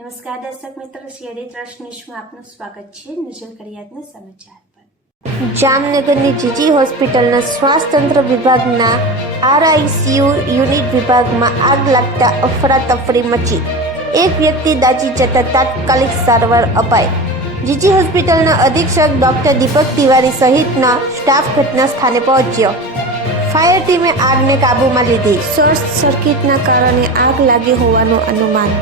નમસ્કાર દર્શક મિત્રો, સીઆઈડી ટ્રસ્ટ ન્યૂઝમાં આપનું સ્વાગત છે। નજર કરીએ આજના સમાચાર પર। જામનગરની જીજી હોસ્પિટલના શ્વાસતંત્ર વિભાગના આરઆઈસીયુ યુનિટ વિભાગમાં આગ લાગતા અફરાતફરી મચી। એક વ્યક્તિ દાઝી જતા તાત્કાલિક સારવાર અપાઈ। જીજી હોસ્પિટલના અધિક્ષક ડોક્ટર દીપક તિવારી સહિતના સ્ટાફ ઘટના સ્થાને પહોંચ્યો। ફાયર ટીમે આગને કાબૂમાં લીધી। શોર્ટ સર્કિટના કારણે આગ લાગી હોવાનું અનુમાન।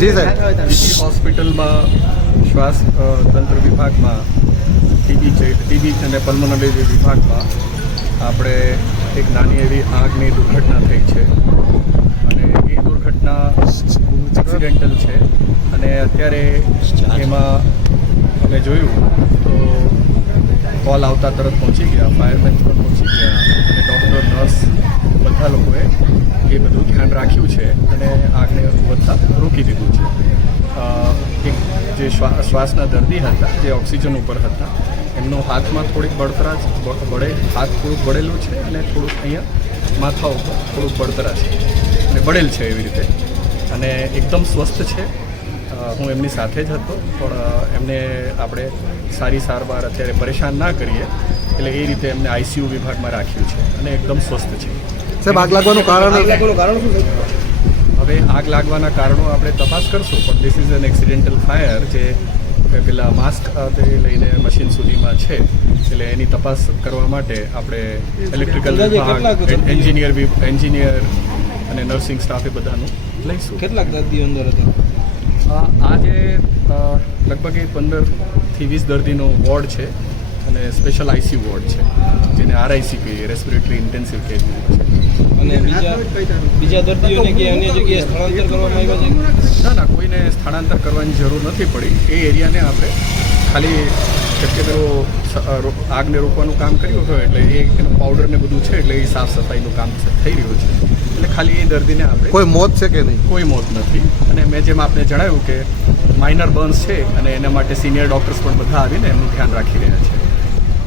जी सर, जीजी હોસ્પિટલમાં શ્વાસ તંત્ર વિભાગમાં ટીબી અને પલ્મોનરી વિભાગમાં આપણે એક નાની એવી આગની દુર્ઘટના થઈ છે અને એ દુર્ઘટના એક્સિડેન્ટલ છે અને અત્યારે એમાં અમે જોયું તો કોલ આવતા તરત પહોંચી ગયા, ફાયરમેન પણ પહોંચી ગયા અને ડૉક્ટર, નર્સ બધા લોકોએ એ બધું ધ્યાન રાખ્યું છે અને આગને વધતા રોકી દીધું છે। એક જે શ્વાસના દર્દી હતા, જે ઓક્સિજન ઉપર હતા, એમનો હાથમાં થોડીક બળતરા હાથ થોડુંક બળેલું છે અને થોડુંક અહીંયા માથા ઉપર થોડુંક બળતરા છે અને બળેલ છે એવી રીતે, અને એકદમ સ્વસ્થ છે। હું એમની સાથે જ હતો, પણ એમને આપણે સારી સારવાર અત્યારે પરેશાન ના કરીએ એટલે એ રીતે એમને આઈસીયુ વિભાગમાં રાખ્યું છે અને એકદમ સ્વસ્થ છે। સાહેબ, આગ લાગવાનું કારણ શું છે? હવે આગ લાગવાના કારણો આપણે તપાસ કરશું, પણ this is an accidental fire જે પેલા માસ્ક લઈને મશીન સુધીમાં છે, એટલે એની તપાસ કરવા માટે આપણે ઇલેક્ટ્રિકલ વિભાગ, એન્જિનિયર અને નર્સિંગ સ્ટાફ એ બધાનું લઈશું। કેટલાક દર્દીઓ અંદર હતા? આજે લગભગ 15 થી 20 દર્દીનો વોર્ડ છે અને સ્પેશિયલ આઈસીયુ વોર્ડ છે, જેને આરઆઈસીપી રેસ્પિરેટરી ઇન્ટેન્સિવ કેર છે। અને બીજા દર્દીઓને કે અન્ય જગ્યાએ સ્થળાંતર કરવામાં આવ્યા છે? ના, કોઈને સ્થળાંતર કરવાની જરૂર નથી પડી। એ એરિયાને આપણે ખાલી આગને રોકવાનું કામ કર્યું હોય એટલે એનું પાવડર ને બધું છે, એટલે એ સાફ સફાઈનું કામ થઈ રહ્યું છે, એટલે ખાલી એ દર્દીને આપણે કોઈ મોત છે કે નહીં? કોઈ મોત નથી। અને મેં જેમ આપને જણાવ્યું કે માઇનર બર્ન્સ છે અને એના માટે સિનિયર ડૉક્ટર્સ પણ બધા આવીને એમનું ધ્યાન રાખી રહ્યા છે।